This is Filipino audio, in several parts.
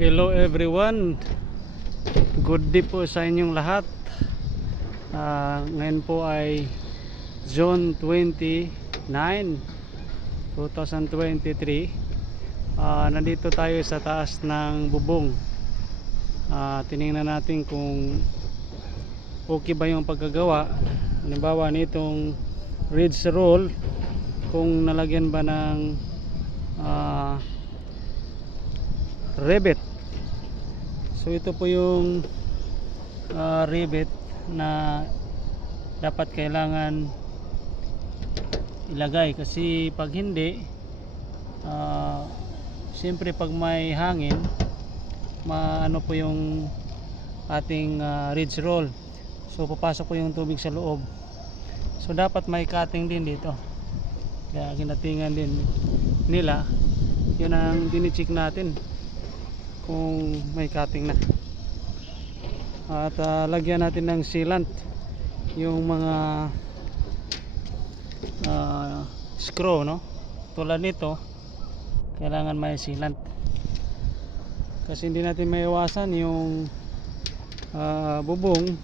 Hello everyone, good day po sa inyong lahat. Ngayon po ay June 29, 2023. Nandito tayo sa taas ng bubong. Tiningnan natin kung okay ba yung pagkagawa. Halimbawa nitong ridge roll, kung nalagyan ba ng rivet. So ito po yung rivet na dapat kailangan ilagay, kasi pag hindi, siyempre pag may hangin, maano po yung ating ridge roll. So papasok po yung tubig sa loob. So dapat may cutting din dito, kaya kinatingan din nila. Yun ang dinicheck natin kung may cutting na. At lagyan natin ng sealant yung mga screw, no? Tulad nito, kailangan may sealant, kasi hindi natin maiwasan yung bubong,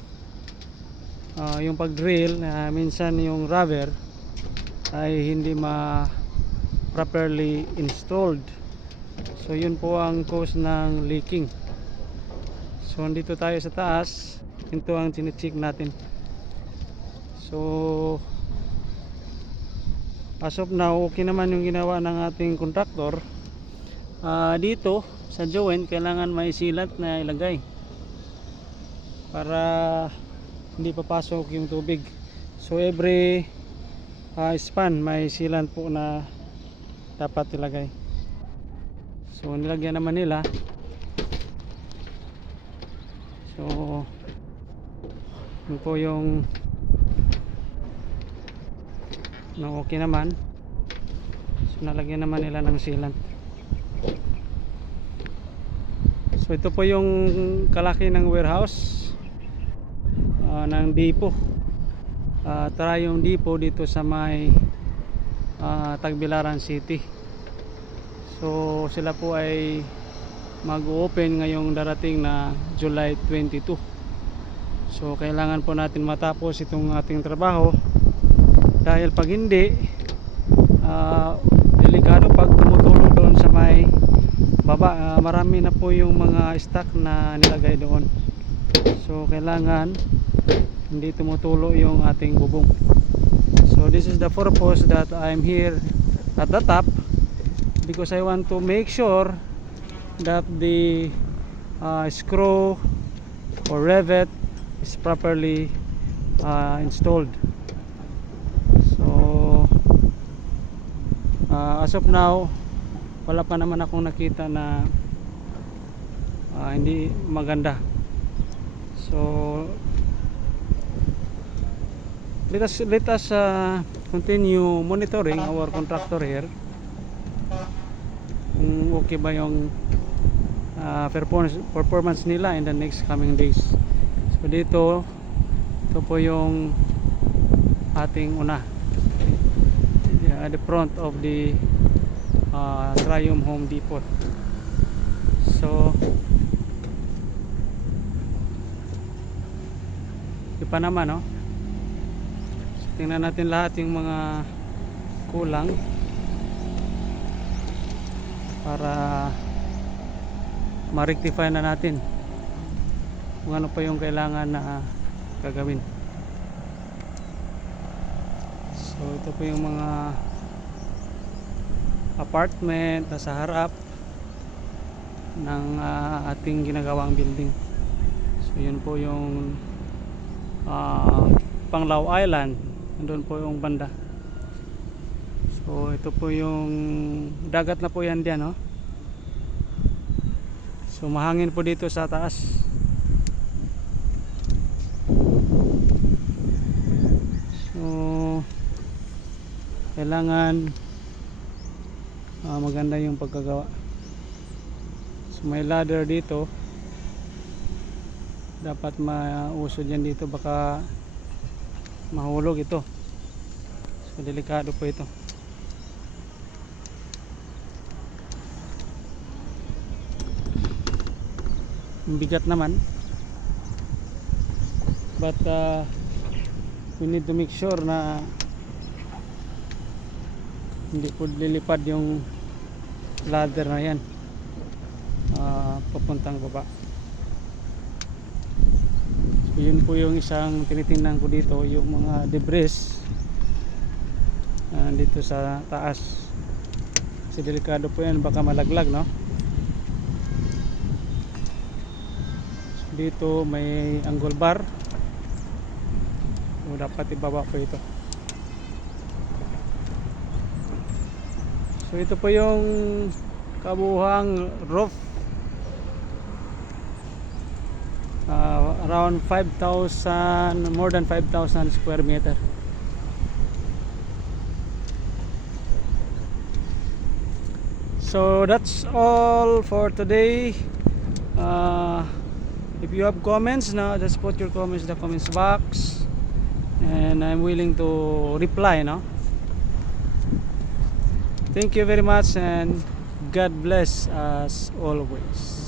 yung pag drill, minsan yung rubber ay hindi properly installed. So yun po ang cause ng leaking. So dito tayo sa taas, ito ang chine-check natin. So as of now, okay naman yung ginawa ng ating contractor. Dito sa joint, kailangan may sealant na ilagay para hindi papasok yung tubig. So every span may sealant po na dapat ilagay. So nilagyan naman nila. So yun po yung okay naman. So nalagyan naman nila ng sealant. So ito po yung kalaki ng warehouse ng depot. Tara yung depot dito sa may Tagbilaran City. So sila po ay mag-open ngayong darating na July 22. So kailangan po natin matapos itong ating trabaho, dahil pag hindi, delikado pag tumutulo doon sa may baba. Marami na po yung mga stock na nilagay doon. So kailangan hindi tumutulo yung ating bubong. So this is the purpose that I'm here at the top, because I want to make sure that the screw or rivet is properly installed. So as of now, wala pa naman akong nakita na hindi maganda. So let us continue monitoring our contractor here, kung okay ba yung performance nila in the next coming days. So dito, ito po yung ating una, at the front of the Triumph Home Depot. So di pa naman, no? So, tingnan natin lahat yung mga kulang para ma-rectify na natin kung ano pa yung kailangan na gagawin. So ito po yung mga apartment na sa harap ng ating ginagawang building. So yun po yung Panglao Island, nandun po yung banda. So ito po yung dagat na po yan diyan, no? So mahangin po dito sa taas. So kailangan maganda yung pagkagawa. So may ladder dito, dapat mausod yan dito, baka mahulog ito. So delikado po ito. bigat naman, but we need to make sure na hindi po lilipad yung ladder na yan papuntang baba. So, yun po yung isang tinitingnan ko dito, yung mga debris dito sa taas, kasi delikado po yan, baka malaglag, no? So, dito may angle bar, so dapat ibaba po ito. So ito po yung kabuuhang roof, around 5,000, more than 5,000 square meter. So that's all for today. If you have comments now, just put your comments in the comments box, and I'm willing to reply, no? Thank you very much, and God bless as always.